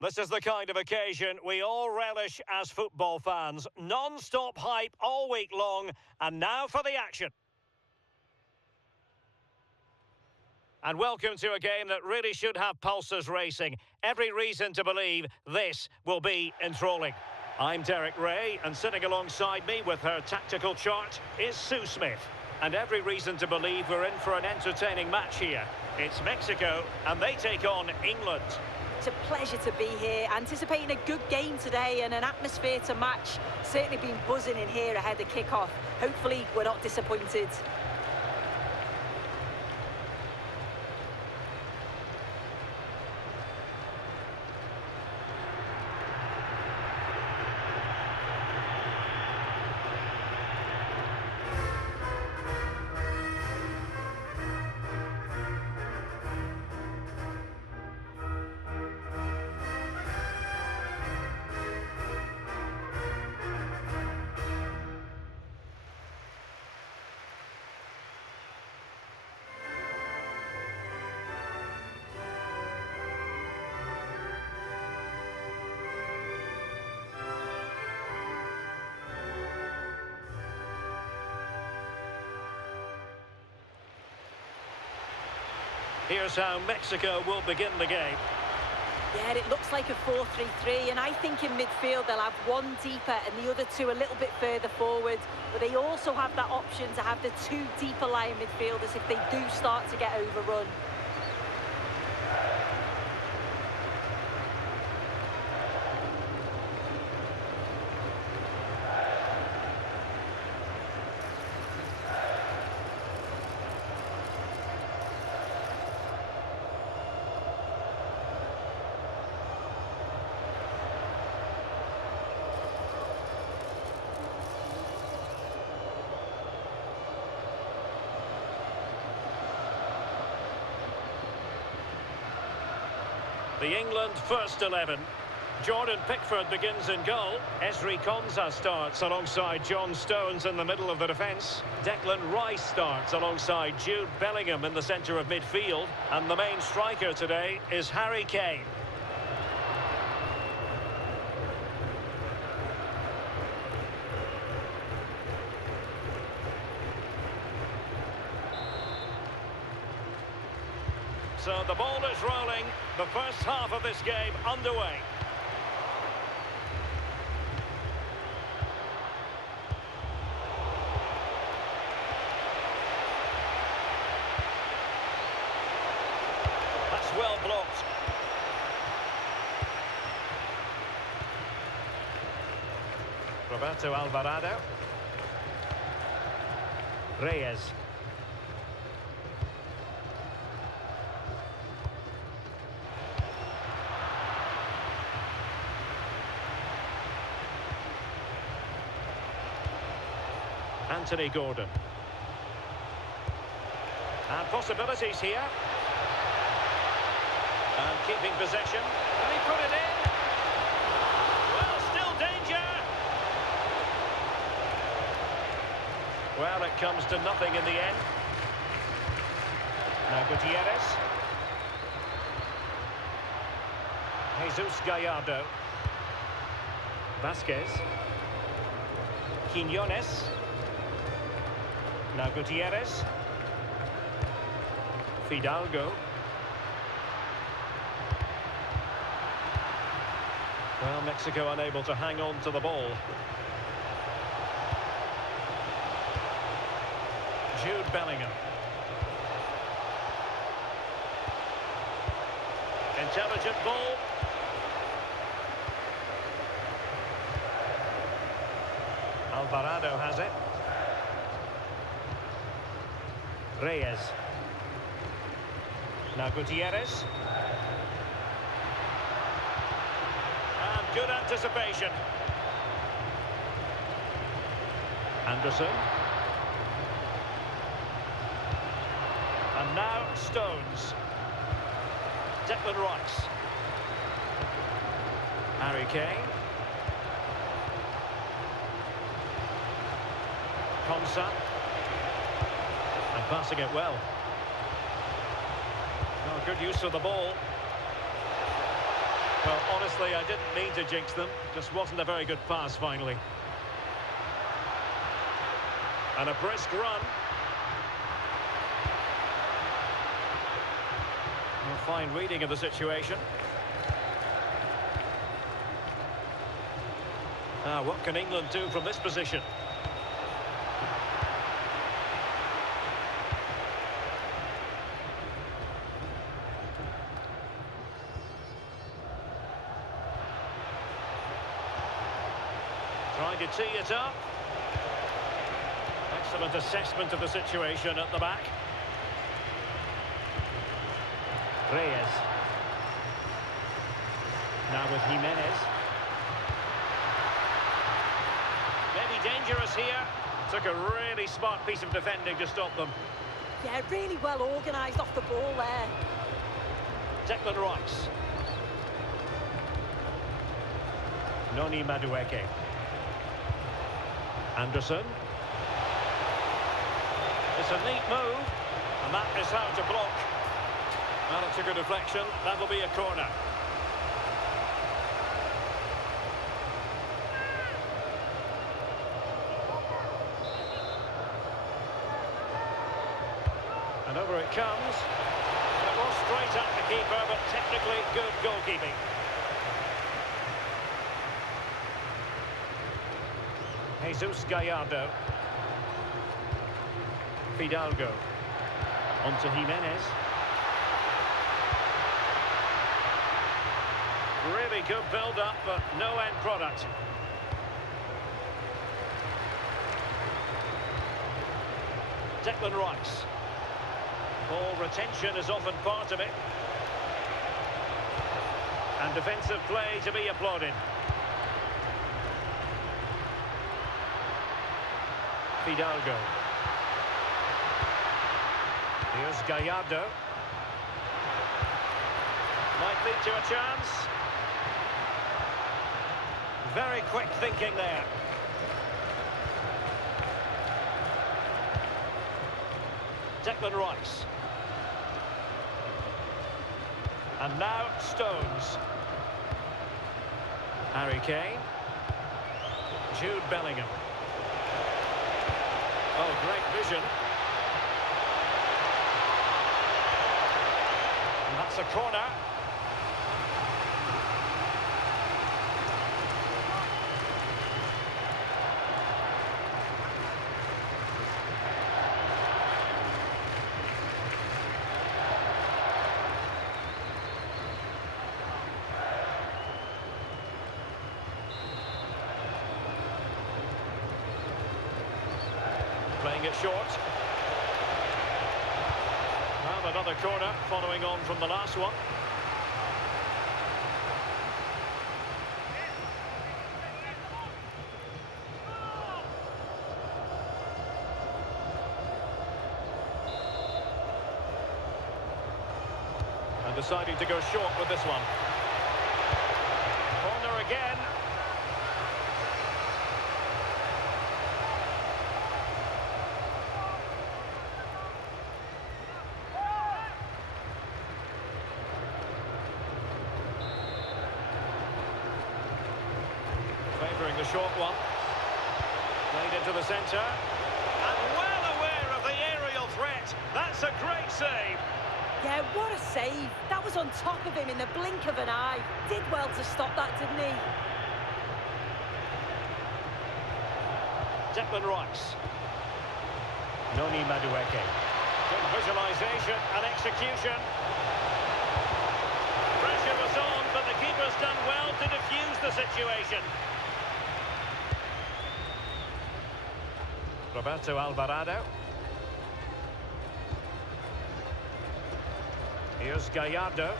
This is the kind of occasion we all relish as football fans. Non-stop hype all week long, and now for the action. And welcome to a game that really should have pulses racing. Every reason to believe this will be enthralling. I'm Derek Ray, and sitting alongside me with her tactical chart is Sue Smith. And every reason to believe we're in for an entertaining match here. It's Mexico, and they take on England. It's a pleasure to be here, anticipating a good game today and an atmosphere to match. Certainly been buzzing in here ahead of kick-off. Hopefully we're not disappointed. Here's how Mexico will begin the game. Yeah, it looks like a 4-3-3, and I think in midfield they'll have one deeper and the other two a little bit further forward. But they also have that option to have the two deeper lying midfielders if they do start to get overrun. The England first 11. Jordan Pickford begins in goal. Esri Konsa starts alongside John Stones in the middle of the defence. Declan Rice starts alongside Jude Bellingham in the centre of midfield. And the main striker today is Harry Kane. So the ball is rolling. The first half of this game underway. That's well blocked. Roberto Alvarado. Reyes. Anthony Gordon. And possibilities here. And keeping possession. Can he put it in? Well, still danger. Well, it comes to nothing in the end. Now Gutierrez. Jesus Gallardo. Vasquez. Quiñones. Now Gutierrez. Fidalgo. Well, Mexico unable to hang on to the ball. Jude Bellingham. Intelligent ball. Alvarado has it. Reyes. Now Gutierrez. And good anticipation. Anderson. And now Stones. Declan Rice. Harry Kane. Konsa. And passing it well. Oh, good use of the ball. Well, honestly, I didn't mean to jinx them. Just wasn't a very good pass, finally. And a brisk run. A fine reading of the situation. Now, what can England do from this position? Trying to tee it up. Excellent assessment of the situation at the back. Reyes. Now with Jimenez. Maybe dangerous here. Took a really smart piece of defending to stop them. Yeah, really well organised off the ball there. Declan Rice. Noni Madueke. Anderson. It's a neat move, and that is how to block. Well, it's a good deflection. That'll be a corner. And over it comes. And it was straight at the keeper, but technically good goalkeeping. Jesus Gallardo. Fidalgo. On to Jimenez. Really good build-up, but no end product. Declan Rice. Ball retention is often part of it. And defensive play to be applauded. Fidalgo. Here's Gallardo. Might lead to a chance. Very quick thinking there. Declan Rice. And now Stones. Harry Kane. Jude Bellingham. Oh, great vision. And that's a corner. Playing it short. Well, another corner following on from the last one. And deciding to go short with this one. Corner again. Favouring the short one. Played into the centre. And well aware of the aerial threat. That's a great save. Yeah, what a save. That was on top of him in the blink of an eye. Did well to stop that, didn't he? Declan Rice. Noni Madueke. Good visualisation and execution. Pressure was on, but the keeper's done well to defuse the situation. Roberto Alvarado. Here's Gallardo.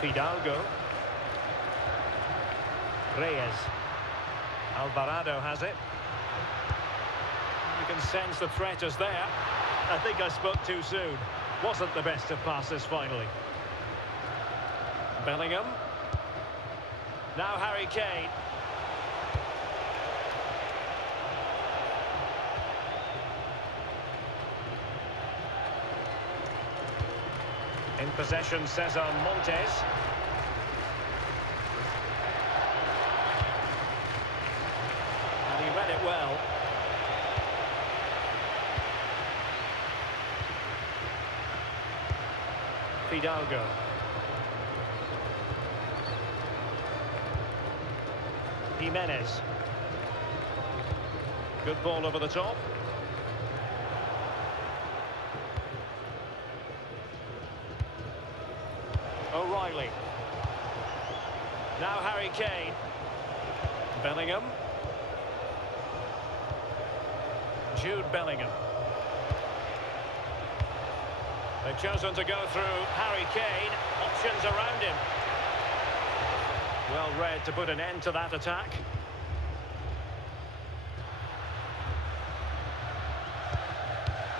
Fidalgo. Reyes. Alvarado has it. You can sense the threat is there. I think I spoke too soon. Wasn't the best of passes finally. Bellingham. Now Harry Kane. In possession, Cesar Montes. And he read it well. Fidalgo. Jimenez. Good ball over the top. O'Reilly. Now Harry Kane. Bellingham. Jude Bellingham. They've chosen to go through Harry Kane. Options around him. Well read to put an end to that attack.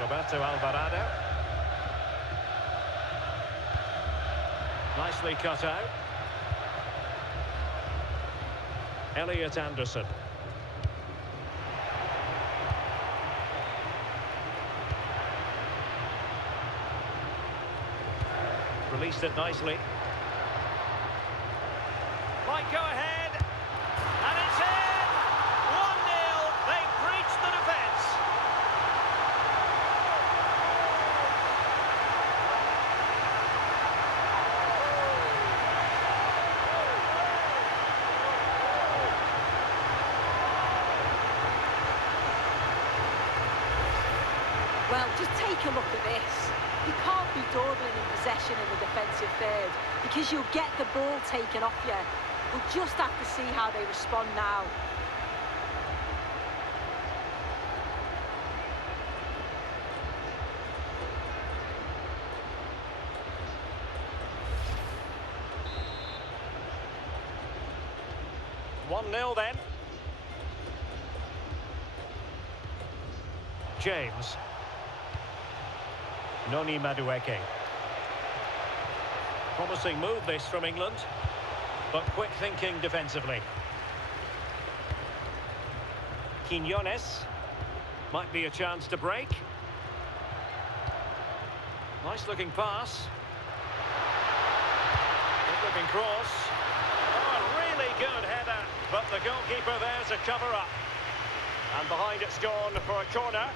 Roberto Alvarado. Nicely cut out. Elliot Anderson. Released it nicely. Might go ahead. And it's in! 1-0. They've breached the defence. Well, just take a look at this. You can't be dawdling in possession in the defensive third because you'll get the ball taken off you. We'll just have to see how they respond now. One 0 then. James. Noni Madueke. Promising move this from England, but quick thinking defensively. Quiñones. Might be a chance to break. Nice looking pass. Good looking cross. Oh, a really good header, but the goalkeeper there to cover up. And behind it's gone for a corner.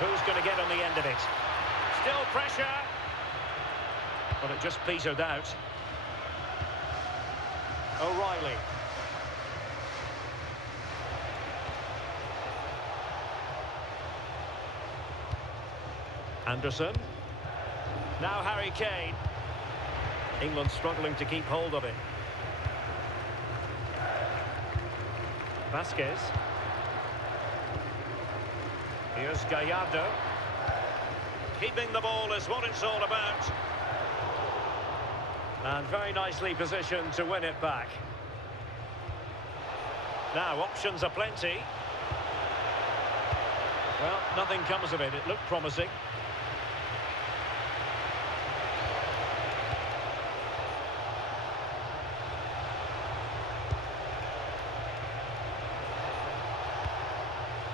Who's going to get on the end of it? Still pressure. But it just petered out. O'Reilly. Anderson. Now Harry Kane. England struggling to keep hold of it. Vasquez. Here's Gallardo. Keeping the ball is what it's all about. And very nicely positioned to win it back. Now, options are plenty. Well, nothing comes of it. It looked promising.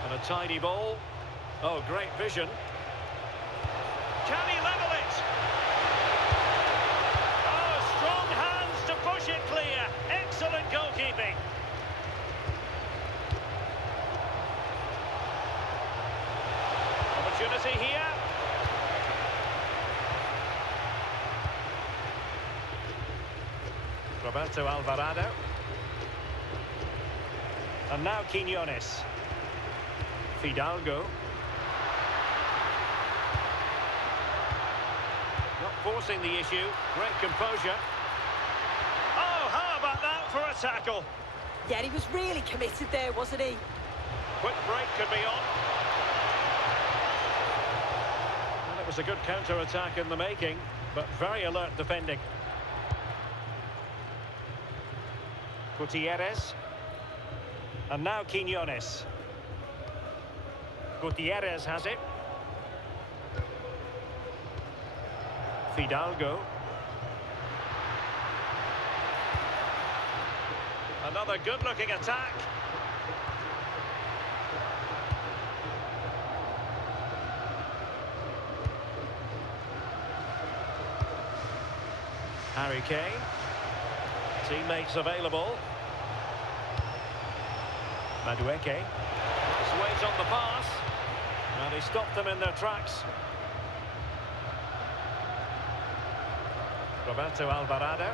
And a tidy ball. Oh, great vision. Can he level it? Oh, strong hands to push it clear. Excellent goalkeeping. Opportunity here. Roberto Alvarado. And now Quiñones. Fidalgo. Not forcing the issue. Great composure. Oh, how about that for a tackle? Yeah, he was really committed there, wasn't he? Quick break could be on. Well, it was a good counter-attack in the making, but very alert defending. Gutierrez. And now Quiñones. Gutierrez has it. Fidalgo. Another good-looking attack. Harry Kane. Teammates available. Madueke. Nice weight on the pass. And he stopped them in their tracks. Roberto Alvarado.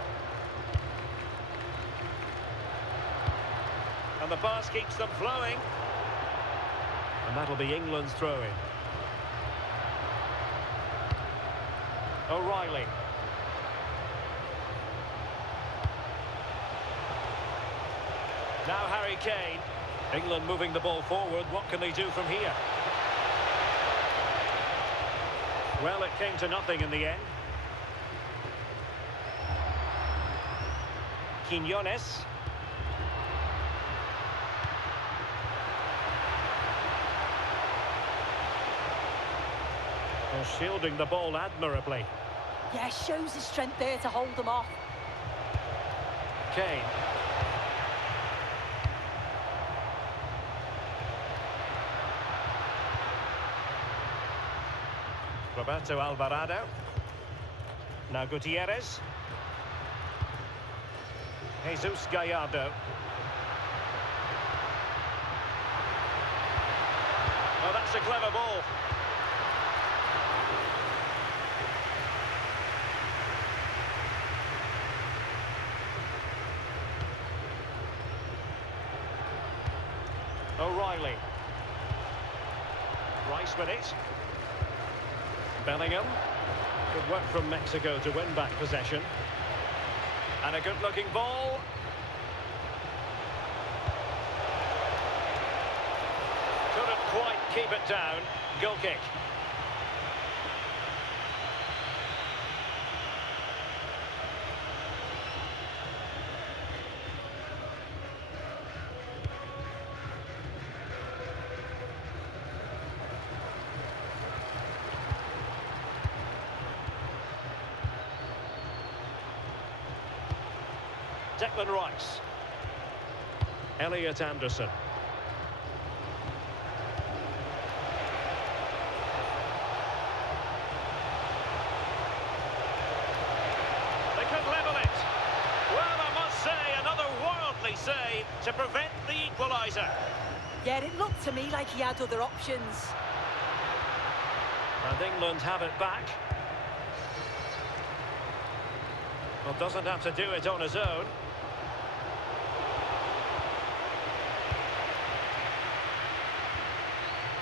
And the pass keeps them flowing. And that'll be England's throw-in. O'Reilly. Now Harry Kane. England moving the ball forward. What can they do from here? Well, it came to nothing in the end. Quiñones. Well, shielding the ball admirably. Yeah, shows his strength there to hold them off. Kane. Roberto Alvarado. Now Gutierrez. Jesus Gallardo. Oh, that's a clever ball. O'Reilly. Rice with it. Bellingham. Good work from Mexico to win back possession. And a good-looking ball. Couldn't quite keep it down. Goal kick. Declan Rice. Elliot Anderson. They could level it. Well, I must say, another worldly save to prevent the equaliser. Yeah, it looked to me like he had other options. And England have it back. Well, doesn't have to do it on his own.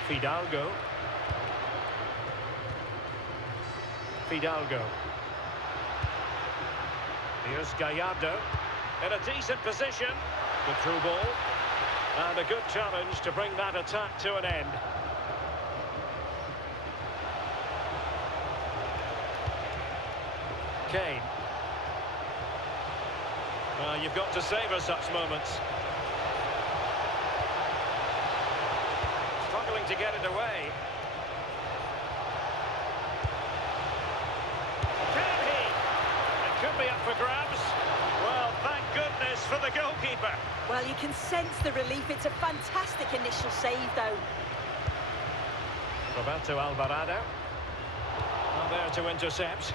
Fidalgo. Fidalgo. Here's Gallardo. In a decent position. Good through ball. And a good challenge to bring that attack to an end. Kane. Well, you've got to savour such moments. Struggling to get it away. Can he? It could be up for grabs. Well, thank goodness for the goalkeeper. Well, you can sense the relief. It's a fantastic initial save, though. Roberto Alvarado. Not there to intercept.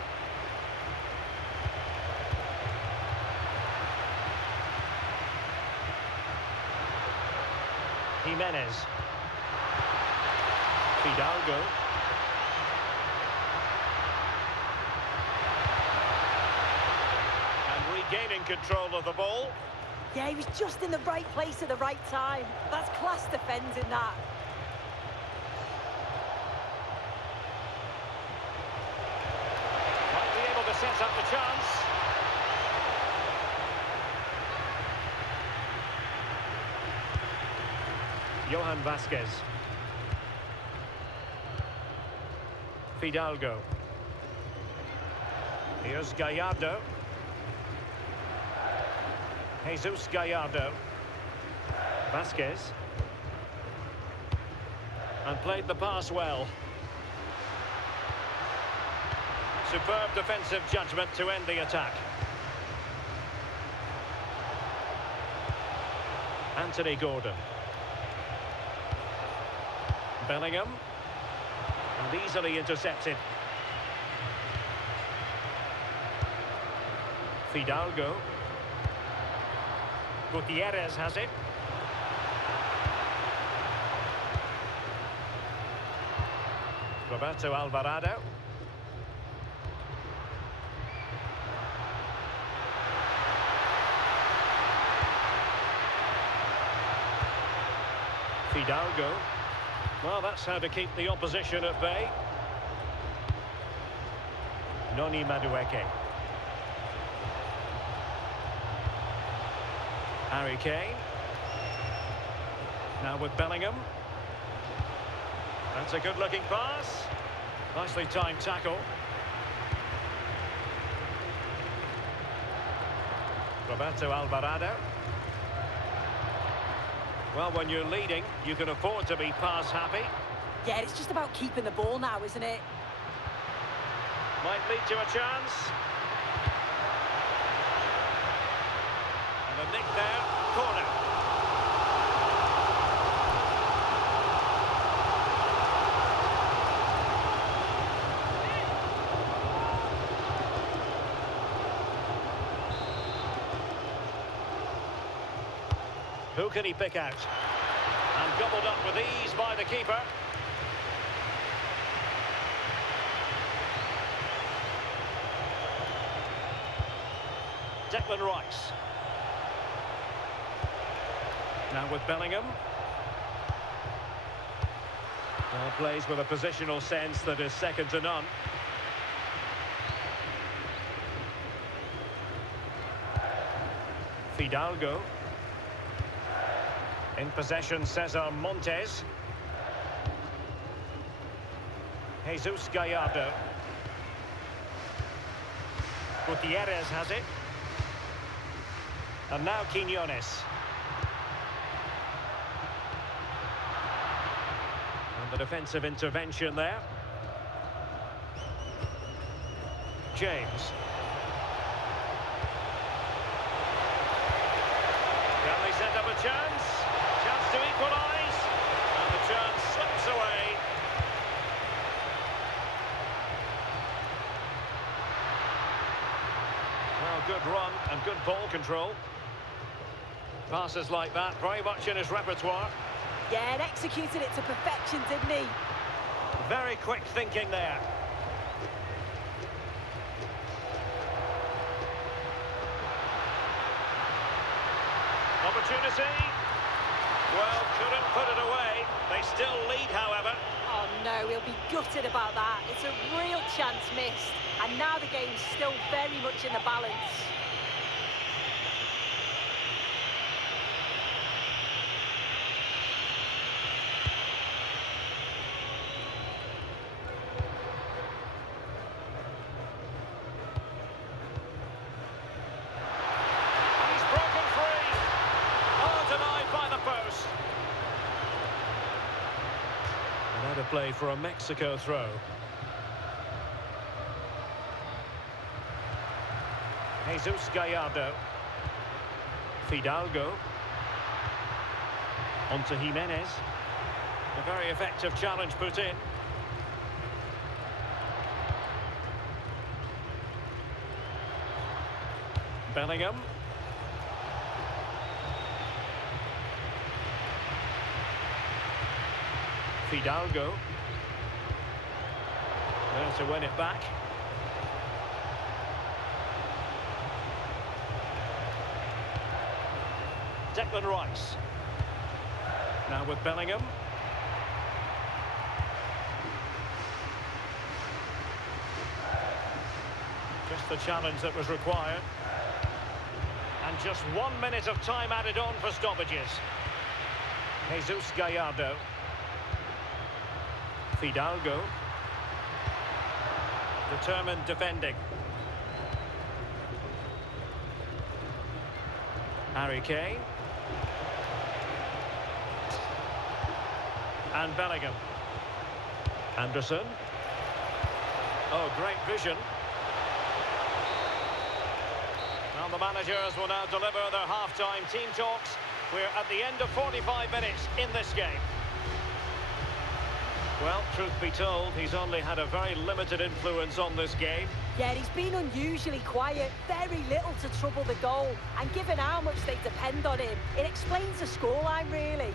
Jimenez. Fidalgo. And regaining control of the ball. Yeah, he was just in the right place at the right time. That's class defending, that. Might be able to set up the chance. Johan Vasquez. Fidalgo. Here's Gallardo. Jesus Gallardo. Vasquez. And played the pass well. Superb defensive judgment to end the attack. Anthony Gordon. Bellingham. And easily intercepted. Fidalgo. Gutierrez has it. Roberto Alvarado. Fidalgo. Well, that's how to keep the opposition at bay. Noni Madueke. Harry Kane. Now with Bellingham. That's a good-looking pass. Nicely timed tackle. Roberto Alvarado. Well, when you're leading, you can afford to be pass happy. Yeah, it's just about keeping the ball now, isn't it? Might lead to a chance. And a nick there. Corner. Who can he pick out? And gobbled up with ease by the keeper. Declan Rice. Now with Bellingham. Plays with a positional sense that is second to none. Fidalgo. In possession, Cesar Montes. Jesus Gallardo. Gutierrez has it. And now Quiñones. And the defensive intervention there. James. Can they set up a chance? Chance to equalise. And the chance slips away. Well, good run and good ball control. Passes like that, very much in his repertoire. Yeah, and executed it to perfection, didn't he? Very quick thinking there. Opportunity. Well, couldn't put it away. They still lead, however. Oh no, he'll be gutted about that. It's a real chance missed. And now the game's still very much in the balance. Play for a Mexico throw. Jesus Gallardo. Fidalgo. Onto Jimenez. A very effective challenge put in. Bellingham. Fidalgo. There to win it back. Declan Rice. Now with Bellingham. Just the challenge that was required. And just 1 minute of time added on for stoppages. Jesus Gallardo. Fidalgo. Determined defending. Harry Kane. And Bellingham. Anderson. Oh, great vision. Well, the managers will now deliver their half-time team talks. We're at the end of 45 minutes in this game. Well, truth be told, he's only had a very limited influence on this game. Yeah, he's been unusually quiet, very little to trouble the goal, and given how much they depend on him, it explains the scoreline, really.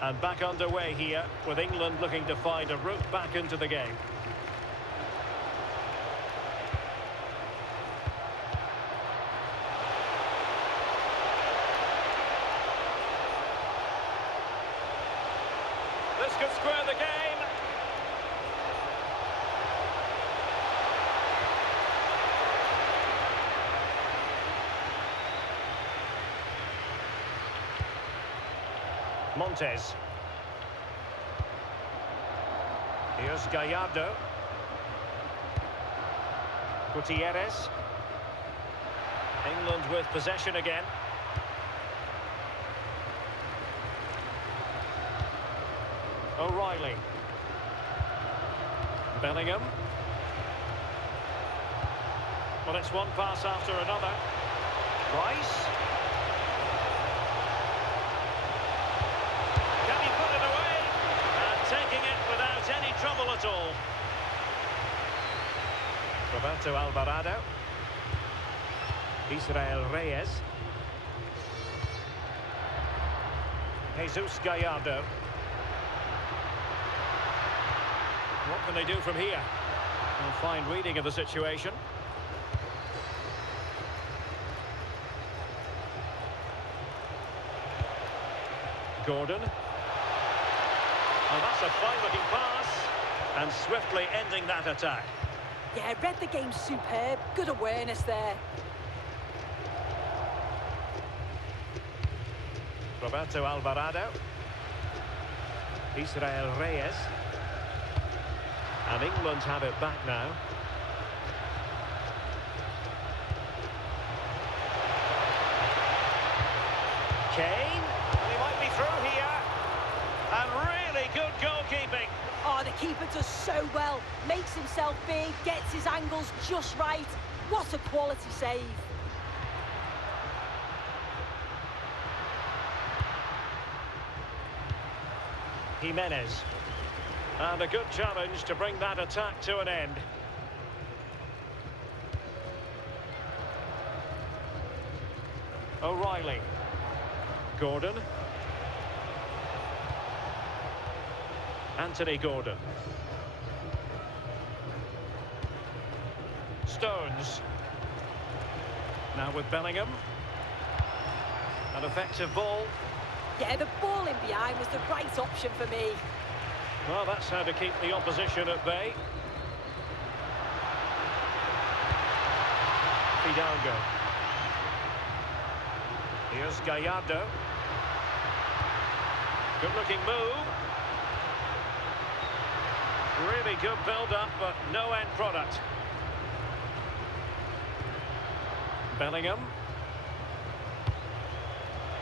And back underway here, with England looking to find a route back into the game. This could square the game. Montes. Here's Gallardo. Gutierrez. England with possession again. O'Reilly. Bellingham. Well, it's one pass after another. Rice. Can he put it away? And taking it without any trouble at all. Roberto Alvarado. Israel Reyes. Jesus Gallardo. What can they do from here? A fine reading of the situation. Gordon. Oh, that's a fine-looking pass. And swiftly ending that attack. Yeah, read the game superb. Good awareness there. Roberto Alvarado. Israel Reyes. And England have it back now. Kane. And he might be through here. And really good goalkeeping. Oh, the keeper does so well. Makes himself big, gets his angles just right. What a quality save. Jimenez. And a good challenge to bring that attack to an end. O'Reilly. Gordon. Anthony Gordon. Stones. Now with Bellingham. An effective ball. Yeah, the ball in behind was the right option for me. Well, that's how to keep the opposition at bay. Fidalgo. Here's Gallardo. Good-looking move. Really good build-up, but no end product. Bellingham.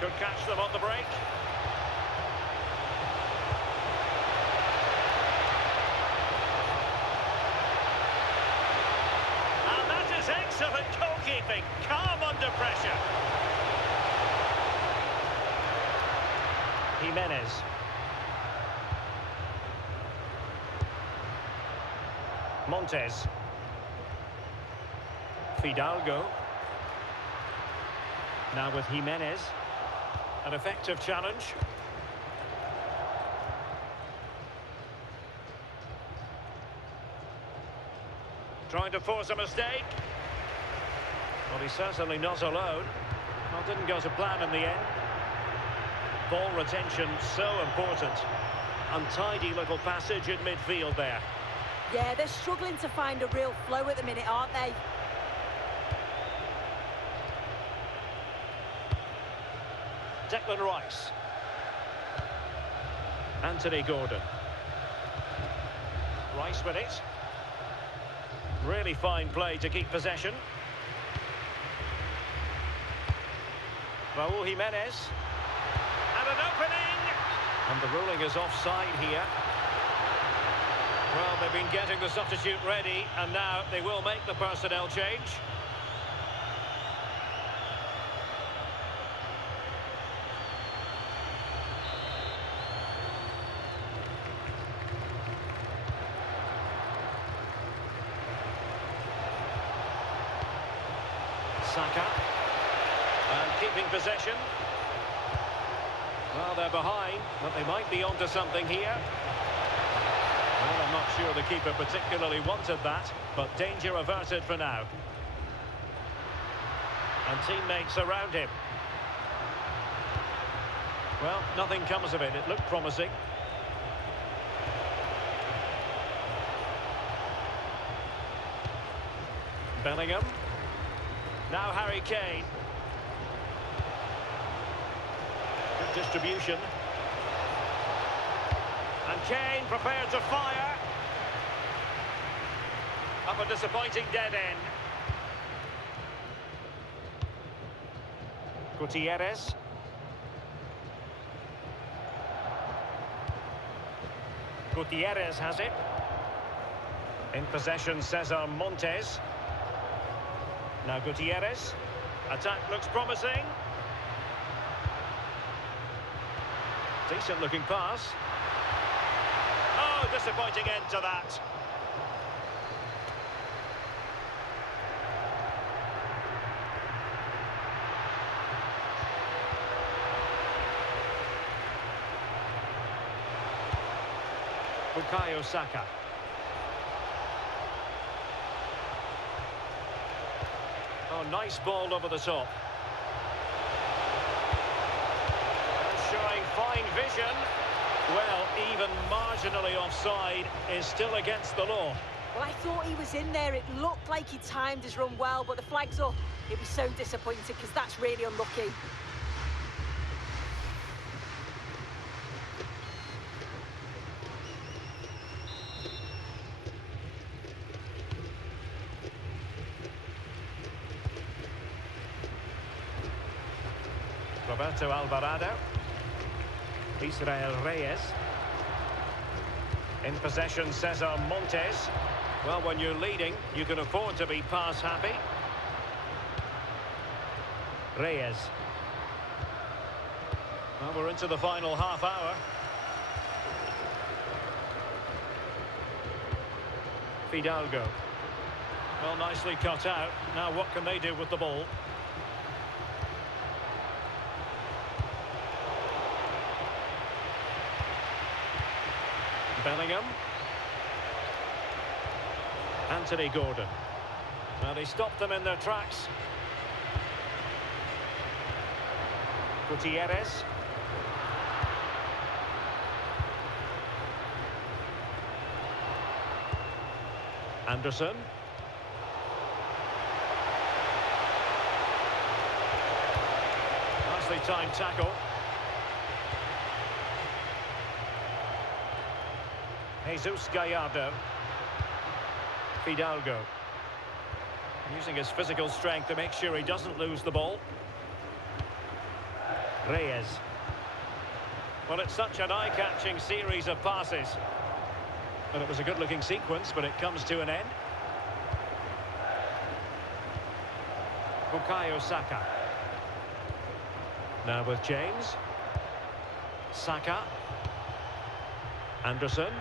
Could catch them on the break. And that is excellent goalkeeping. Calm under pressure. Jimenez. Montes. Fidalgo. Now with Jimenez. An effective challenge. Trying to force a mistake. Well, he's certainly not alone. Well, didn't go to plan in the end. Ball retention so important. Untidy little passage in midfield there. Yeah, they're struggling to find a real flow at the minute, aren't they? Declan Rice. Anthony Gordon. Rice with it. Really fine play to keep possession. Raúl Jimenez. And an opening! And the ruling is offside here. Well, they've been getting the substitute ready, and now they will make the personnel change. Saka. And keeping possession. Well, they're behind, but they might be onto something here. Well, I'm not sure the keeper particularly wanted that, but danger averted for now. And teammates around him. Well, nothing comes of it. It looked promising. Bellingham. Now Harry Kane. Good distribution. And Kane prepared to fire. Up a disappointing dead end. Gutierrez. Gutierrez has it. In possession, Cesar Montes. Now Gutierrez. Attack looks promising. Decent looking pass. Oh, disappointing end to that. Bukayo Saka. Oh, nice ball over the top. And showing fine vision. Well, even marginally offside is still against the law. Well, I thought he was in there. It looked like he timed his run well, but the flag's up. He'll be so disappointed because that's really unlucky. Roberto Alvarado. Israel Reyes. In possession, Cesar Montes. Well, when you're leading, you can afford to be pass happy. Reyes. Well, we're into the final half hour. Fidalgo. Well, nicely cut out. Now what can they do with the ball? Bellingham. Anthony Gordon. Well, they stopped them in their tracks. Gutierrez. Anderson. Nicely timed tackle. Jesus Gallardo. Fidalgo. Using his physical strength to make sure he doesn't lose the ball. Reyes. Well, it's such an eye-catching series of passes. But it was a good-looking sequence, but it comes to an end. Bukayo Saka. Now with James. Saka. Anderson.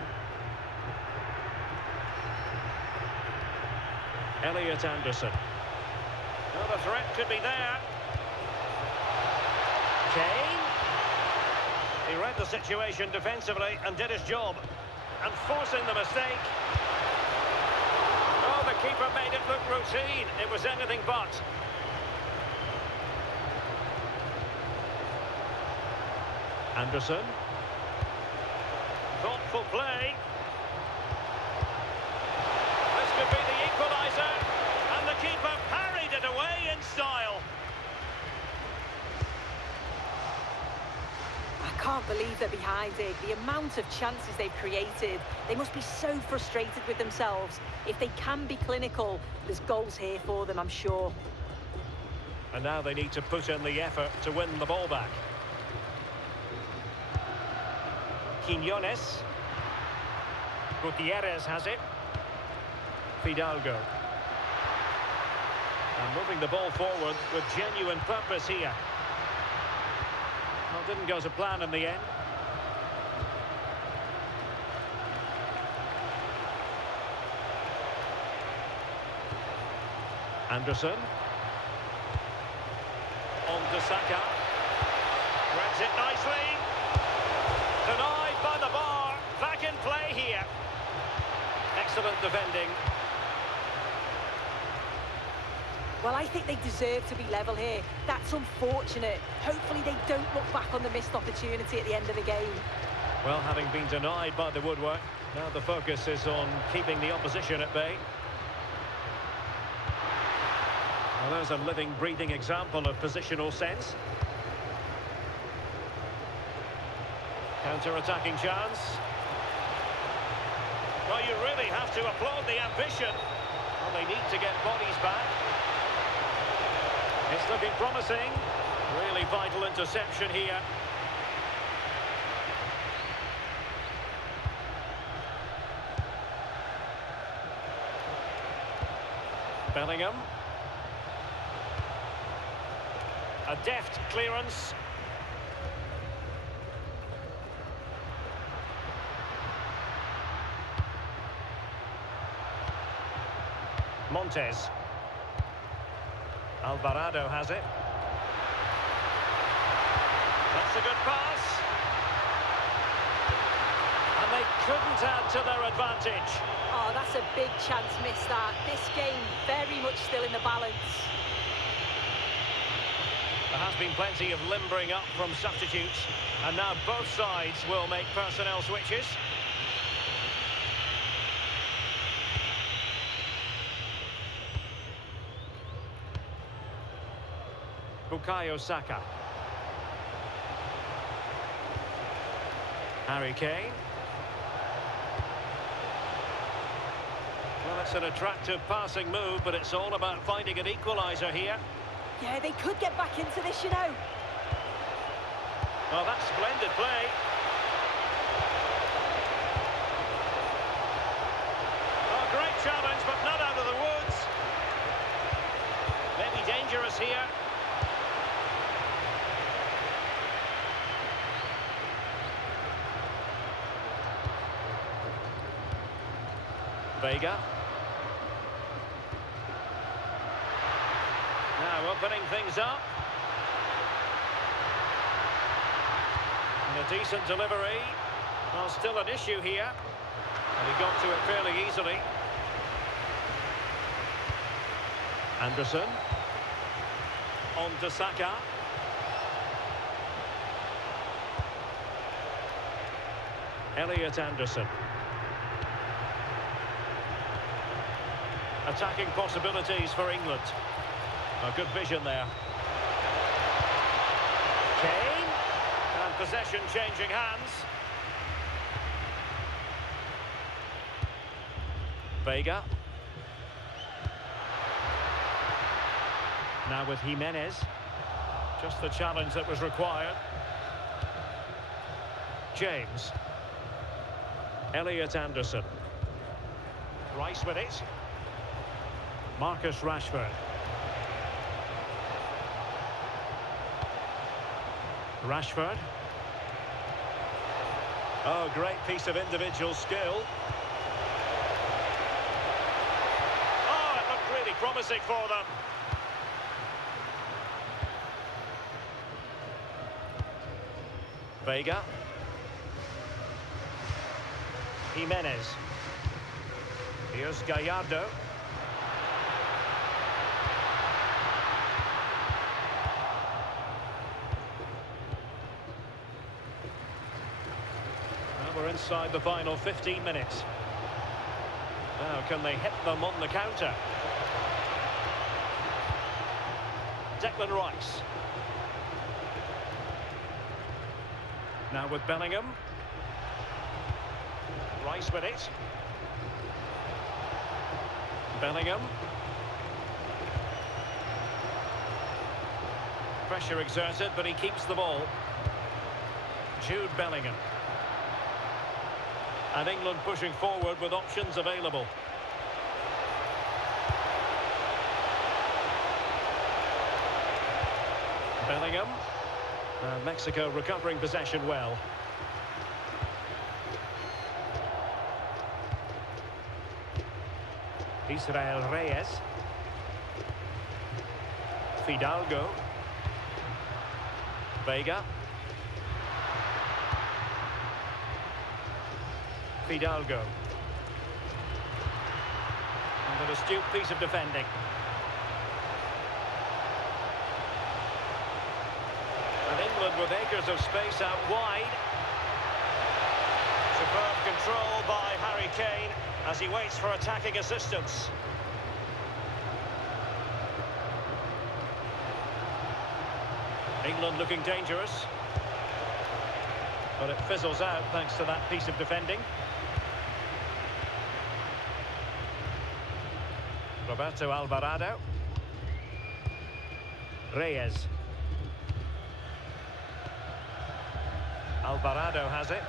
Elliot Anderson. Well, the threat could be there. Kane. He read the situation defensively and did his job. And forcing the mistake. Oh, the keeper made it look routine. It was anything but. Anderson. Thoughtful play. This could be the equaliser. And the keeper parried it away in style. I can't believe they're behind it. The amount of chances they've created. They must be so frustrated with themselves. If they can be clinical, there's goals here for them, I'm sure. And now they need to put in the effort to win the ball back. Quinones. Gutierrez has it. Fidalgo. And moving the ball forward with genuine purpose here. Well, didn't go to plan in the end. Anderson. On to Saka. Reads it nicely. Denied by the bar. Back in play here. Excellent defending. Well, I think they deserve to be level here. That's unfortunate. Hopefully they don't look back on the missed opportunity at the end of the game. Well, having been denied by the woodwork, now the focus is on keeping the opposition at bay. Well, there's a living, breathing example of positional sense. Counter-attacking chance. Well, you really have to applaud the ambition. Well, they need to get bodies back. It's looking promising. Really vital interception here. Bellingham. A deft clearance. Montes. Alvarado has it. That's a good pass. And they couldn't add to their advantage. Oh, that's a big chance missed that. This game very much still in the balance. There has been plenty of limbering up from substitutes. And now both sides will make personnel switches. Bukayo Saka. Harry Kane. Well, it's an attractive passing move, but it's all about finding an equaliser here. Yeah, they could get back into this, you know. Well, that's splendid play. Oh, great challenge, but not out of the woods. Maybe dangerous here. Vega. Now opening things up. And a decent delivery. Well, still an issue here. And he got to it fairly easily. Anderson. On to Saka. Elliot Anderson. Attacking possibilities for England. A good vision there. Kane. And possession changing hands. Vega. Now with Jimenez. Just the challenge that was required. James. Elliot Anderson. Rice with it. Marcus Rashford. Rashford. Oh, great piece of individual skill. Oh, it looked really promising for them. Vega. Jimenez. Here's Gallardo. We're inside the final 15 minutes. Now, can they hit them on the counter? Declan Rice. Now with Bellingham. Rice with it. Bellingham. Pressure exerted, but he keeps the ball. Jude Bellingham. And England pushing forward with options available. Bellingham. And Mexico recovering possession well. Israel Reyes. Fidalgo. Vega. Fidalgo. And an astute piece of defending. And England with acres of space out wide. Superb control by Harry Kane as he waits for attacking assistance. England looking dangerous. But it fizzles out thanks to that piece of defending. Roberto Alvarado. Reyes. Alvarado has it.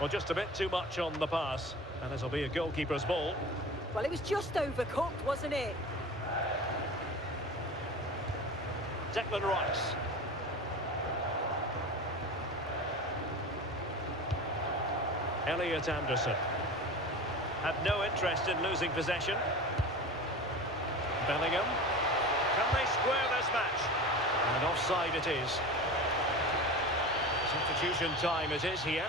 Well, just a bit too much on the pass. And this will be a goalkeeper's ball. Well, it was just overcooked, wasn't it? Declan Rice. Elliot Anderson. Had no interest in losing possession. Bellingham. Can they square this match? And offside it is. Substitution time it is here.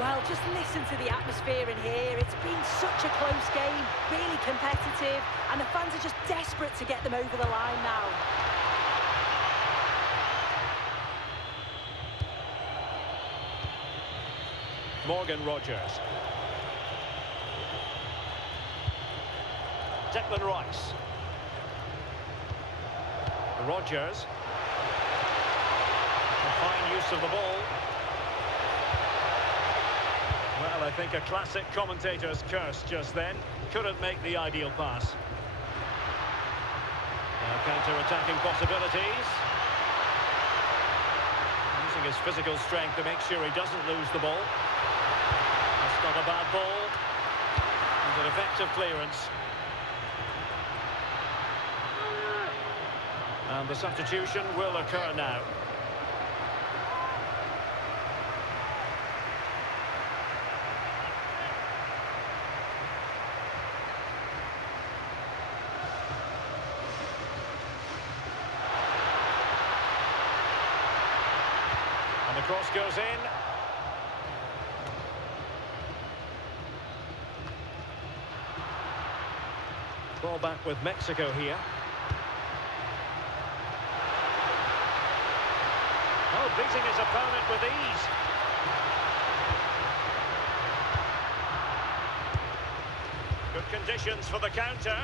Well, just listen to the atmosphere in here. It's been such a close game, really competitive, and the fans are just desperate to get them over the line now. Morgan Rogers. Declan Rice. Rogers. A fine use of the ball. Well, I think a classic commentator's curse just then. Couldn't make the ideal pass. Now counter-attacking possibilities. Using his physical strength to make sure he doesn't lose the ball. That's not a bad ball. And an effective clearance. And the substitution will occur now. And the cross goes in. Ball back with Mexico here. Oh, beating his opponent with ease. Good conditions for the counter.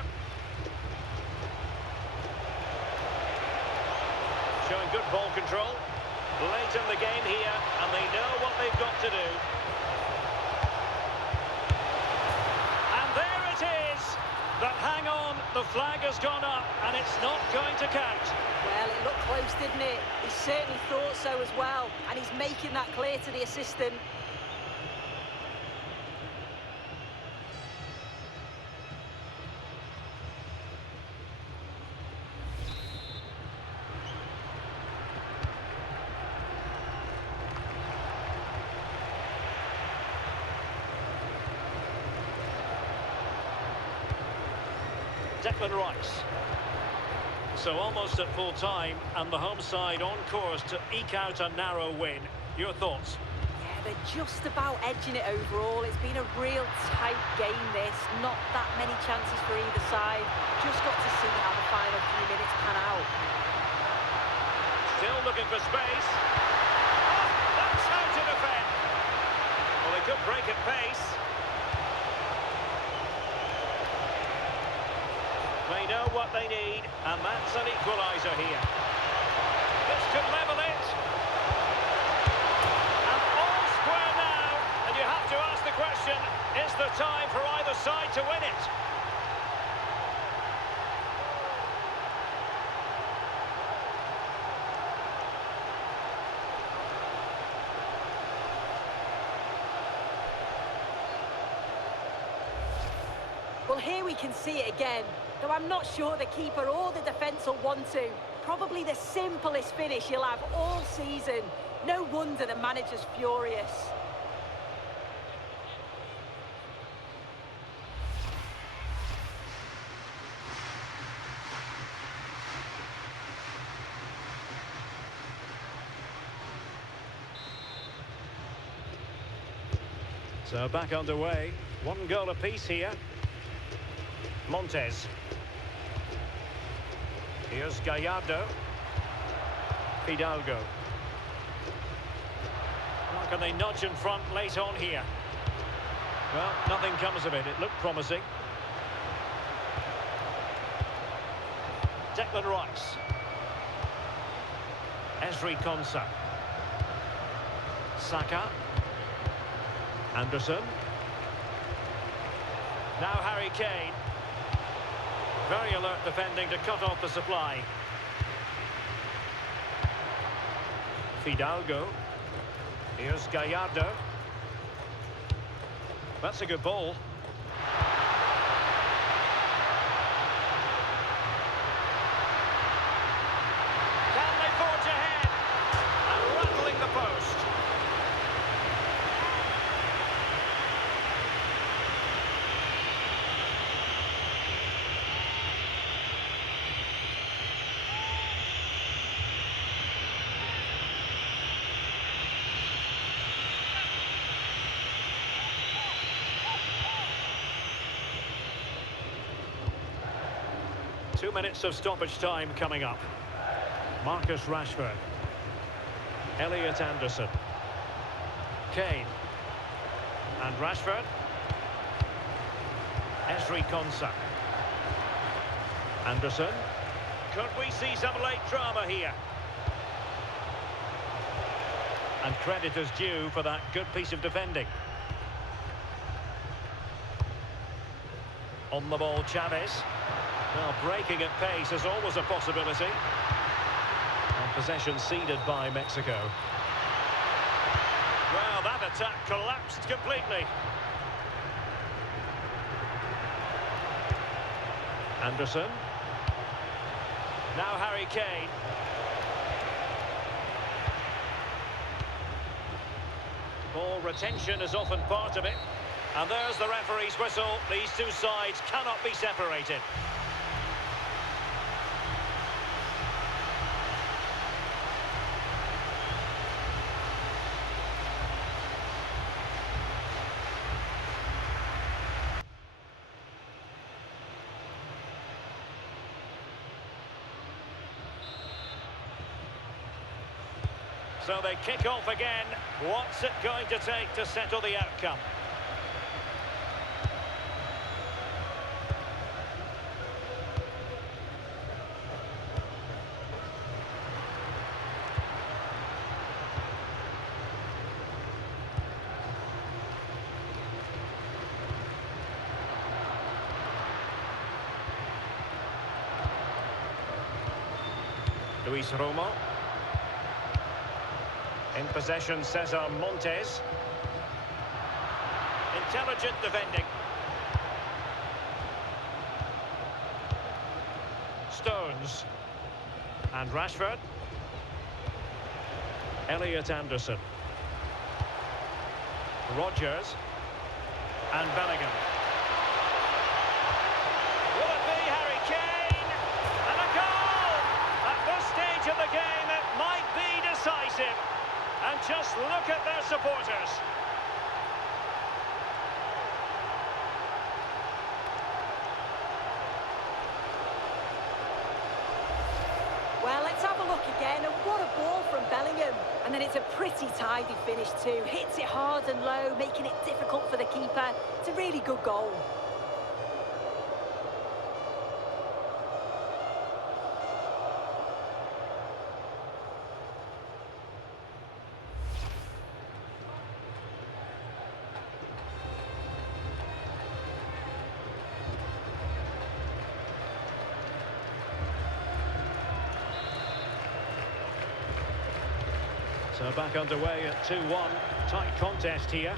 Showing good ball control. Late in the game here, and they know what they've got to do. And there it is! But hang on, the flag has gone up, and it's not going to count. Well, it looked close, didn't it? He certainly thought so as well, and he's making that clear to the assistant. Declan Rice. So almost at full time, and the home side on course to eke out a narrow win. Your thoughts? Yeah, they're just about edging it overall. It's been a real tight game, this. Not that many chances for either side. Just got to see how the final few minutes pan out. Still looking for space. Oh, that's how to defend. Well, they could break at pace. They know what they need, and that's an equaliser here. This could level it. trying to win it. Well, here we can see it again, though I'm not sure the keeper or the defence will want to. Probably the simplest finish he'll have all season. No wonder the manager's furious. So back underway. One goal apiece here. Montes. Here's Gallardo. Fidalgo. How can they nudge in front late on here? Well, nothing comes of it. It looked promising. Declan Rice. Ezri Konsa. Saka. Anderson. Now Harry Kane. Very alert defending to cut off the supply. Fidalgo. Here's Gallardo. That's a good ball. Can they forge ahead? And rattling the post. Minutes of stoppage time coming up. Marcus Rashford. Elliot Anderson. Kane. And Rashford. Ezri Konsa. Anderson. Could we see some late drama here? And credit is due for that good piece of defending. On the ball, Chavez. Well, breaking at pace is always a possibility. And possession ceded by Mexico. Well, that attack collapsed completely. Anderson. Now Harry Kane. Ball retention is often part of it. And there's the referee's whistle. These two sides cannot be separated. So they kick off again. What's it going to take to settle the outcome? Luis Romo. In possession, Cesar Montes. Intelligent defending. Stones. And Rashford. Elliot Anderson. Rodgers. And Bellingham. Will it be Harry Kane? And a goal! At this stage of the game, it might be decisive. And just look at their supporters. Well, let's have a look again, and what a ball from Bellingham. And then it's a pretty tidy finish too. Hits it hard and low, making it difficult for the keeper. It's a really good goal. So back underway at 2-1. Tight contest here.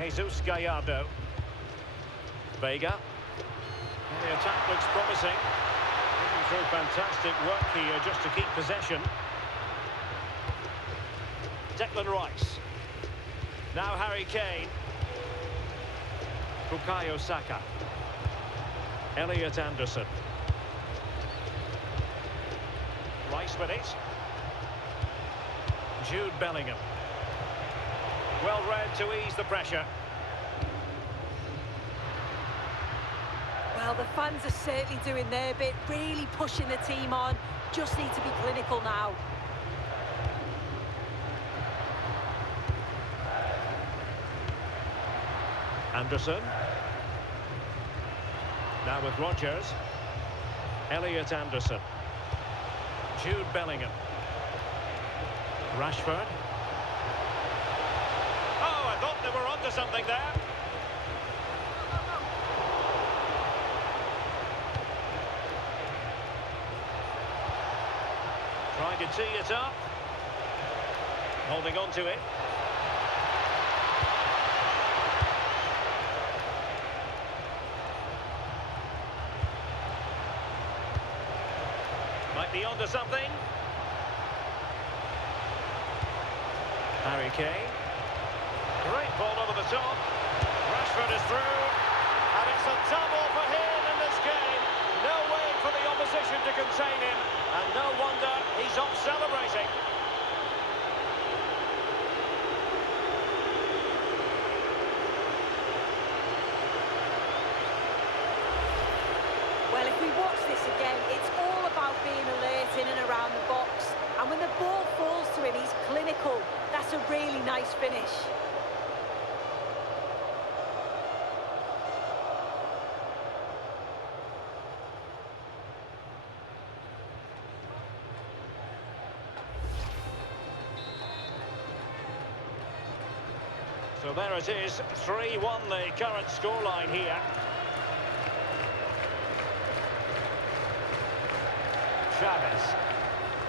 Jesus Gallardo. Vega. And the attack looks promising. Looking through fantastic work here just to keep possession. Declan Rice. Now Harry Kane. Bukayo Saka. Elliot Anderson. Rice with it. Jude Bellingham. Well read to ease the pressure. Well, the fans are certainly doing their bit, really pushing the team on. Just need to be clinical now. Anderson. Now with Rodgers. Elliot Anderson. Jude Bellingham. Rashford. Oh, I thought they were onto something there. Trying to tee it up. Holding on to it. Might be onto something. Harry Kane. Great ball over the top. Rashford is through. And it's a double for him in this game. No way for the opposition to contain him. And no wonder he's off celebrating. Well, if we watch this again, it's all about being alert in and around the box. And when the ball falls to him, he's clinical. That's a really nice finish. So there it is, 3-1 the current scoreline here. Chavez.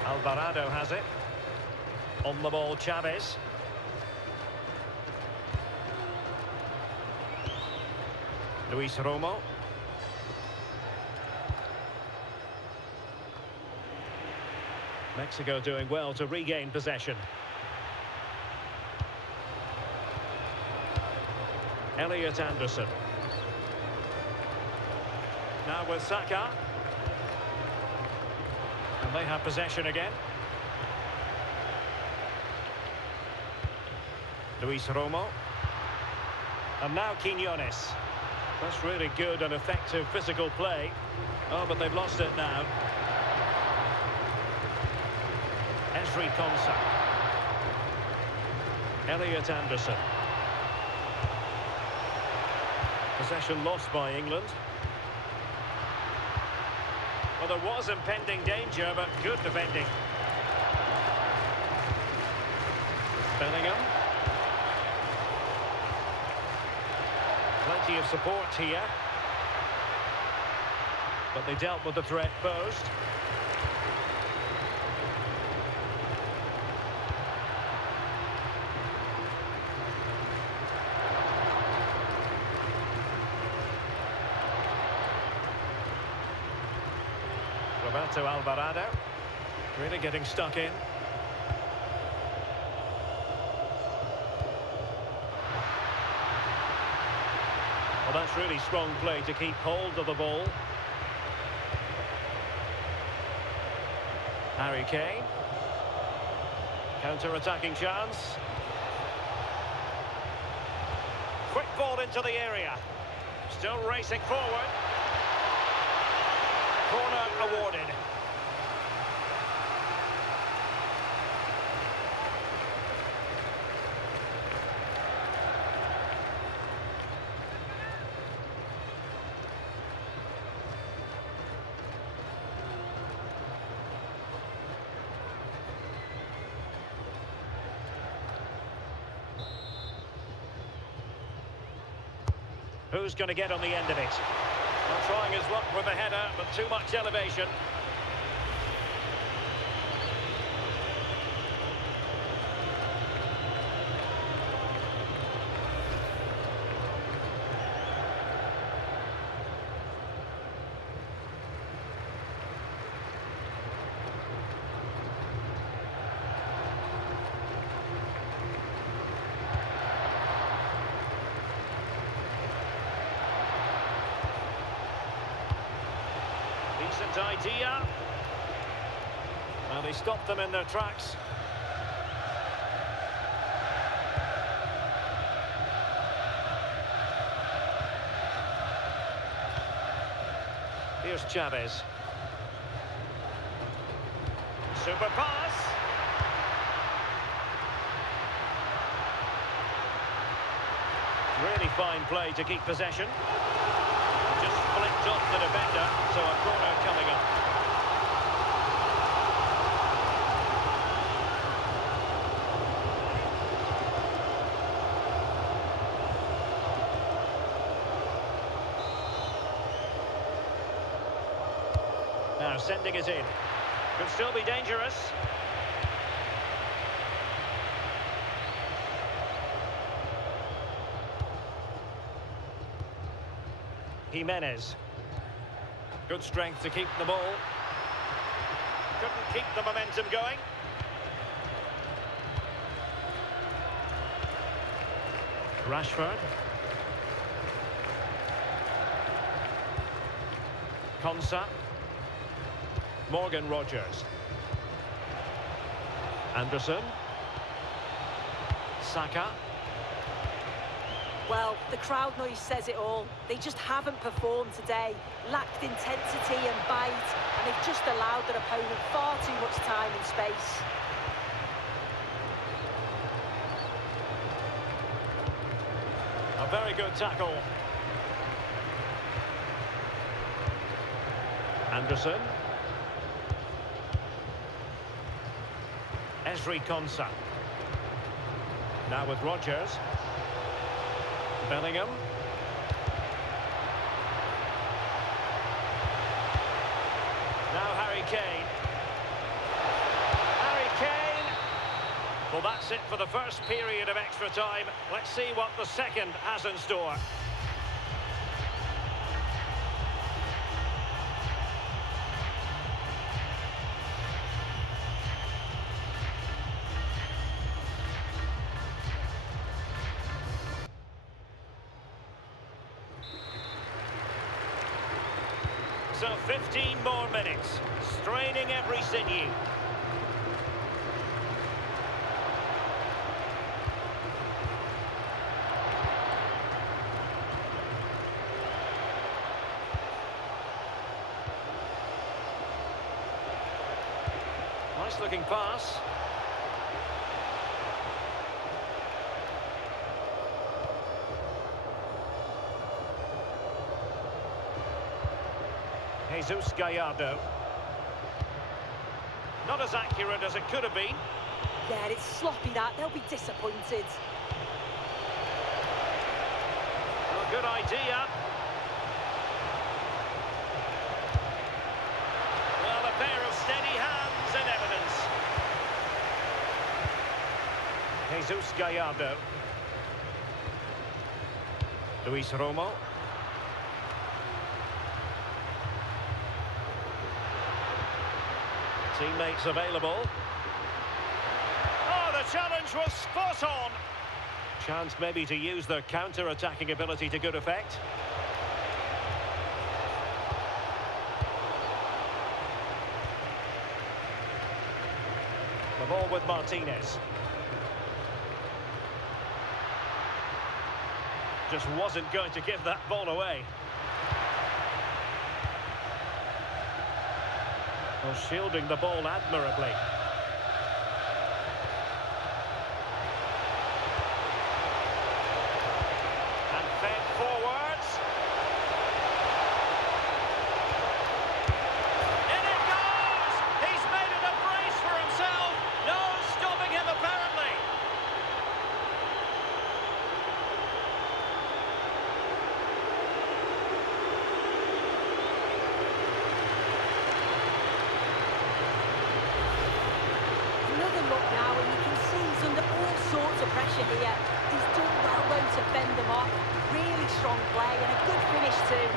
Alvarado has it. On the ball, Chavez. Luis Romo. Mexico doing well to regain possession. Elliot Anderson. Now with Saka. And they have possession again. Luis Romo. And now Quiñones. That's really good and effective physical play. Oh, but they've lost it now. Ezri Konsa. Elliot Anderson. Possession lost by England. Well, there was impending danger, but good defending. Bellingham. Plenty of support here. But they dealt with the threat posed. Roberto Alvarado, really getting stuck in. Well, that's really strong play to keep hold of the ball. Harry Kane. Counter-attacking chance. Quick ball into the area. Still racing forward. Corner awarded. Who's going to get on the end of it? Well, trying his luck with the header, but too much elevation. Good idea. And they stopped them in their tracks. Here's Chavez. Super pass. Really fine play to keep possession. Just flicked off the defender, so a corner coming up. Now sending it in. Could still be dangerous. Jimenez. Good strength to keep the ball. Couldn't keep the momentum going. Rashford. Konsa. Morgan Rogers. Anderson. Saka. Well, the crowd noise says it all. They just haven't performed today. Lacked intensity and bite, and they've just allowed their opponent far too much time and space. A very good tackle. Anderson. Ezri Konsa. Now with Rogers. Bellingham. Now Harry Kane. Harry Kane. Well, that's it for the first period of extra time. Let's see what the second has in store. So 15 more minutes, straining every sinew. Nice looking pass. Jesus Gallardo. Not as accurate as it could have been. Yeah, it's sloppy that. They'll be disappointed. Well, good idea. Well, a pair of steady hands and evidence. Jesus Gallardo. Luis Romo. Teammates available. Oh, the challenge was spot on. Chance maybe to use their counter-attacking ability to good effect. The ball with Martinez. Just wasn't going to give that ball away. Well, shielding the ball admirably. And fed forwards. In it goes! He's made it a brace for himself. No stopping him, apparently. Look now, and you can see he's under all sorts of pressure here. He's done well though to fend them off. Really strong play and a good finish too.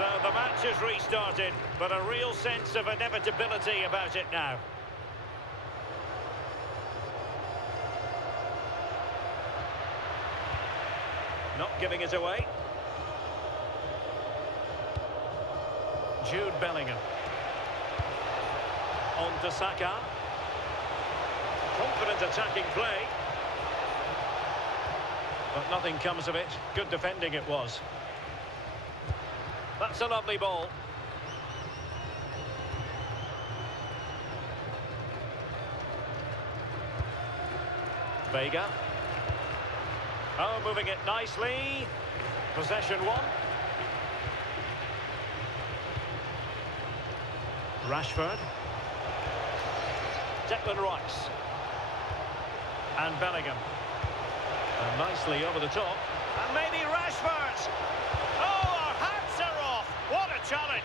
So the match has restarted, but a real sense of inevitability about it now. Not giving it away. Jude Bellingham. On to Saka. Confident attacking play. But nothing comes of it. Good defending it was. That's a lovely ball. Vega. Oh, moving it nicely. Possession one. Rashford. Declan Rice. And Bellingham. And nicely over the top. And maybe Rashford. Oh, our hats are off. What a challenge.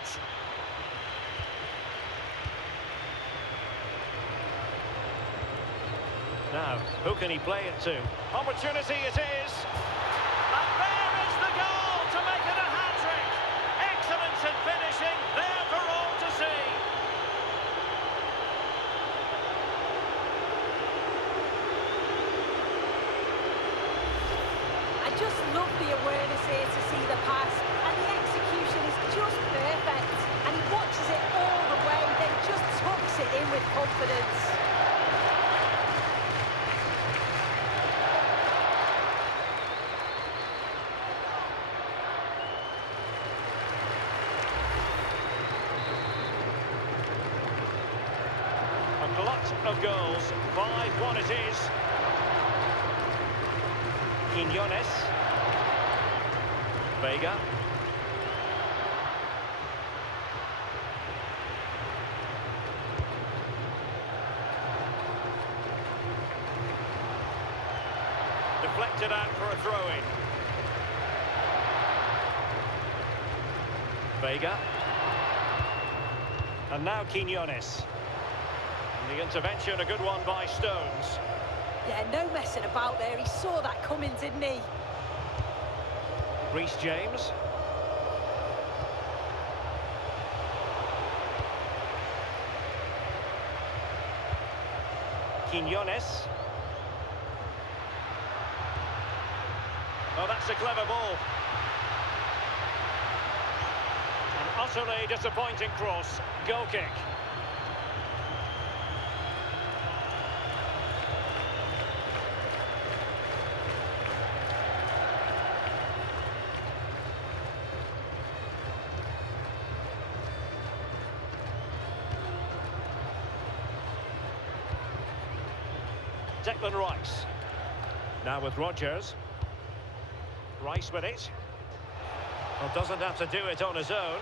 Now, who can he play it to? Opportunity it is. And there is the goal to make it a hat-trick. Excellence in finishing, there for all to see. I just love the awareness here to see the pass, and the execution is just perfect. And he watches it all the way, then just tucks it in with confidence. A glut of goals, 5-1 it is. Quinones. Vega. Deflected out for a throw-in. Vega. And now Quinones. And the intervention, a good one by Stones. Yeah, no messing about there. He saw that coming, didn't he? Reece James. Quinones. Oh, that's a clever ball. An utterly disappointing cross. Goal kick. Declan Rice. Now with Rodgers. Rice with it. Well, doesn't have to do it on his own.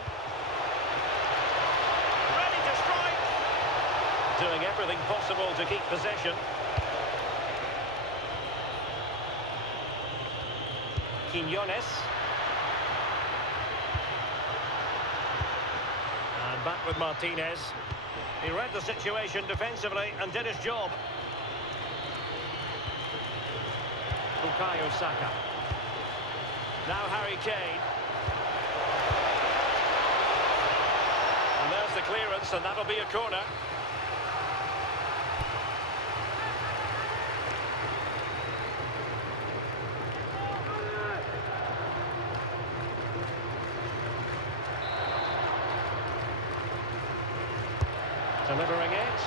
Ready to strike. Doing everything possible to keep possession. Quinones. And back with Martinez. He read the situation defensively and did his job. Bukayo Saka. Now Harry Kane. And there's the clearance, and that'll be a corner. Delivering it.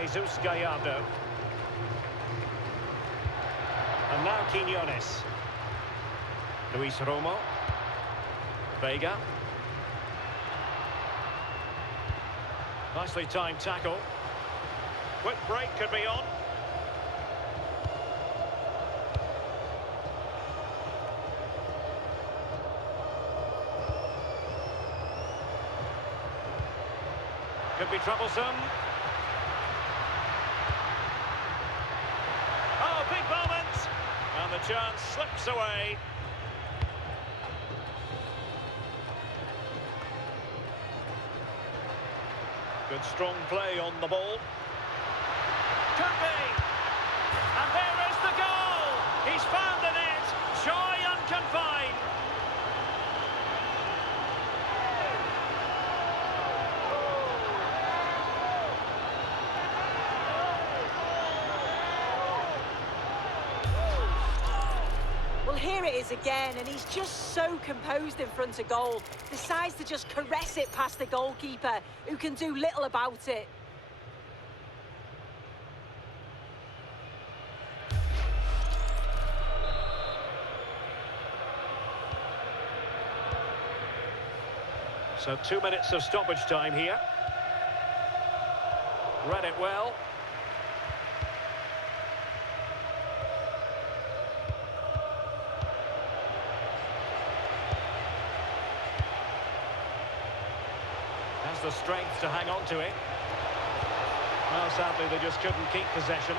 Jesus Gallardo. And now Quinones. Luis Romo. Vega. Nicely timed tackle. Quick break could be on. Could be troublesome. Oh, big moment! And the chance slips away. Good strong play on the ball. Could be! And there is the goal! He's found the net! Joy unconfined! Well, here it is again, and he's just so composed in front of goal. Decides to just caress it past the goalkeeper, who can do little about it. So 2 minutes of stoppage time here. Read it well. Has the strength to hang on to it. Well, sadly, they just couldn't keep possession.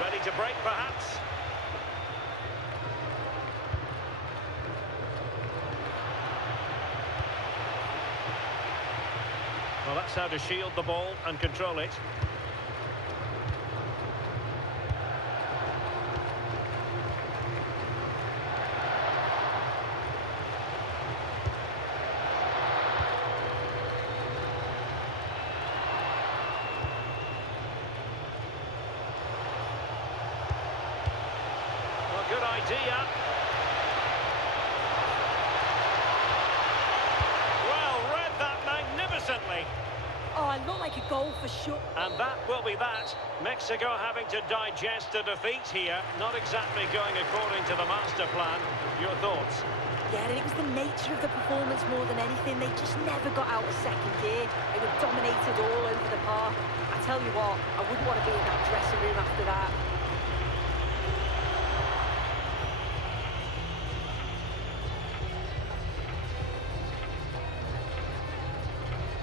Ready to break, perhaps? Well, that's how to shield the ball and control it. Well, good idea. Well, read that magnificently. Oh, it looked like a goal for sure. And that will be that. Mexico having to digest a defeat here. Not exactly going according to the master plan. Your thoughts? Yeah, and it was the nature of the performance more than anything. They just never got out of second gear. They were dominated all over the park. I tell you what, I wouldn't want to be in that dressing room after that.